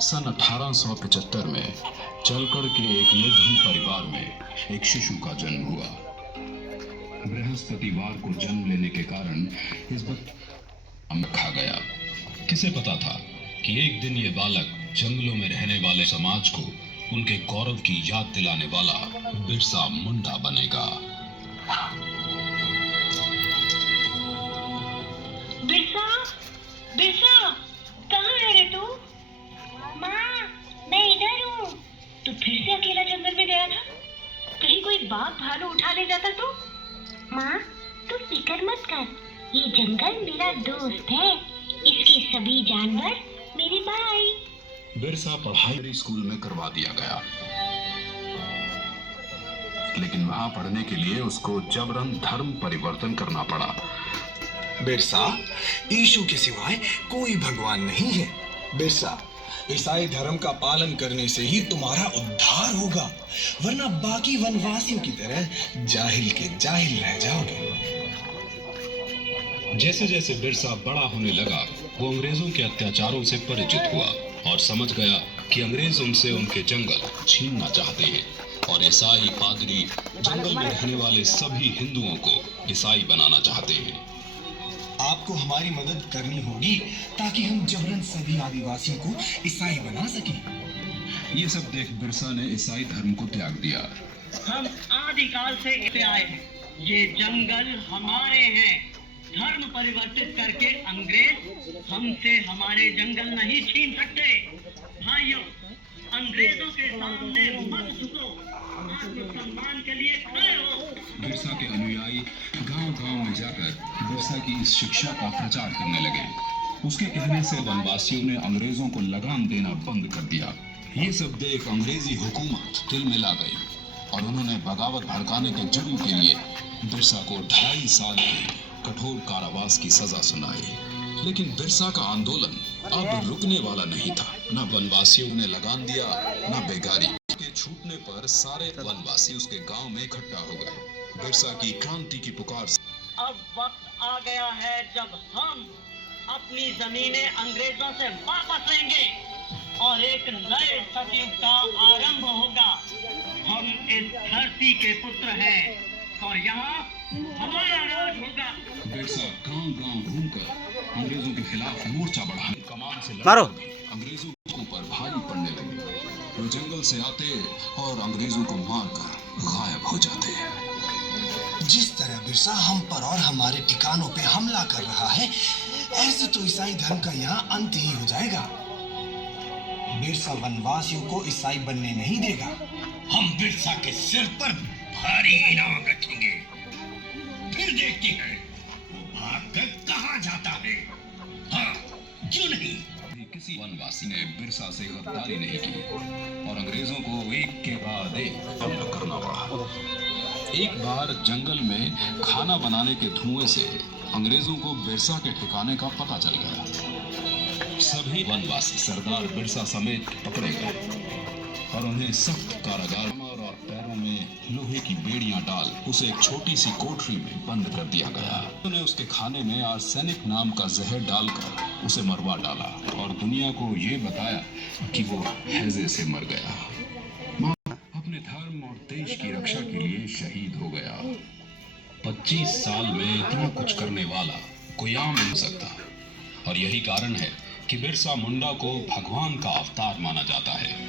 सन 1875 में चलकड़ के एक निर्धन परिवार में एक शिशु का जन्म हुआ। बृहस्पतिवार को जन्म लेने के कारण इस बच्चे खा गया। किसे पता था कि एक दिन ये बालक जंगलों में रहने वाले समाज को उनके गौरव की याद दिलाने वाला बिरसा मुंडा बनेगा। बिरसा, बिरसा, कहाँ है रे तू? माँ, मैं इधर हूँ। तू फिर से अकेला जंगल में गया था? कहीं कोई बाघ भालू उठा ले जाता तो? माँ, तू फिक्र मत कर। ये जंगल मेरा दोस्त है। इसके सभी जानवर मेरे भाई। बिरसा पढ़ाई स्कूल में करवा दिया गया, लेकिन वहां पढ़ने के लिए उसको जबरन धर्म परिवर्तन करना पड़ा। बिरसा, यीशु के सिवाय कोई भगवान नहीं है। बिरसा, ईसाई धर्म का पालन करने से ही तुम्हारा उद्धार होगा, वरना बाकी वनवासियों की तरह जाहिल के जाहिल रह जाओगे। जैसे जैसे बिरसा बड़ा होने लगा, वो अंग्रेजों के अत्याचारों से परिचित हुआ और समझ गया कि अंग्रेज उनसे उनके जंगल छीनना चाहते हैं और ईसाई पादरी जंगल में रहने वाले सभी हिंदुओं को ईसाई बनाना चाहते हैं। आपको हमारी मदद करनी होगी ताकि हम जबरन सभी आदिवासियों को ईसाई बना सकें। ये सब देख बिरसा ने ईसाई धर्म को त्याग दिया। हम आदिकाल से इसे आए हैं। ये जंगल हमारे हैं। धर्म परिवर्तित करके अंग्रेज हमसे हमारे जंगल नहीं छीन सकते। भाइयों, अंग्रेजों के सामने मत झुको, आत्मसम्मान के लिए खड़े हो। बिरसा के अनुयायी गांव-गांव में जाकर बिरसा की इस शिक्षा का प्रचार करने लगे। उसके कहने से वनवासियों ने अंग्रेजों को लगाम देना बंद कर दिया। ये सब देख अंग्रेजी हुकूमत दिल में ला गई और उन्होंने बगावत भड़काने के जुर्म के लिए बिरसा को 2.5 साल की कठोर कारावास की सजा सुनाई। लेकिन बिरसा का आंदोलन अब रुकने वाला नहीं था। न वनवासियों ने लगाम दिया, न बेगारी के छूटने पर सारे वनवासी उसके गांव में इकट्ठा हो गए। बिरसा की क्रांति की पुकार से अब वक्त आ गया है जब हम अपनी जमीनें अंग्रेजों से वापस लेंगे और एक नए सतयुग का आरंभ होगा। हम इस धरती के पुत्र हैं और यहाँ हमारा राज होगा। बिरसा गांव-गांव घूमकर अंग्रेजों के खिलाफ मोर्चा बढ़ाने कमान से मारो। अंग्रेजों के ऊपर भारी पड़ने लगे। वो जंगल से आते और अंग्रेजों को मारकर गायब हो जाते। जिस तरह बिरसा हम पर और हमारे ठिकानों पे हमला कर रहा है, ऐसे तो ईसाई धर्म का यहाँ अंत ही हो जाएगा। बिरसा वनवासियों को ईसाई बनने नहीं देगा। हम बिरसा के सिर पर भारी इनाम रखेंगे। फिर देखते हैं वो भागकर कहाँ जाता है। हाँ, क्यों नहीं? किसी वनवासी ने बिरसा से गद्दारी नहीं की और अंग्रेजों को एक के बाद एक हमला करना पड़ा। एक बार जंगल में खाना बनाने के धुएं से अंग्रेजों को बिरसा के ठिकाने का पता चल गया। सभी वनवासी सरदार बिरसा समेत पकड़े गए और उन्हें सख्त कारागार और पैरों में लोहे की बेड़ियां डाल उसे एक छोटी सी कोठरी में बंद कर दिया गया। उन्होंने उसके खाने में आर्सेनिक नाम का जहर डालकर उसे मरवा डाला और दुनिया को ये बताया कि वो हैजे से मर गया। अपने धर्म और देश की रक्षा के लिए शहीद हो गया। 25 साल में इतना कुछ करने वाला कोई आम नहीं हो सकता और यही कारण है कि बिरसा मुंडा को भगवान का अवतार माना जाता है।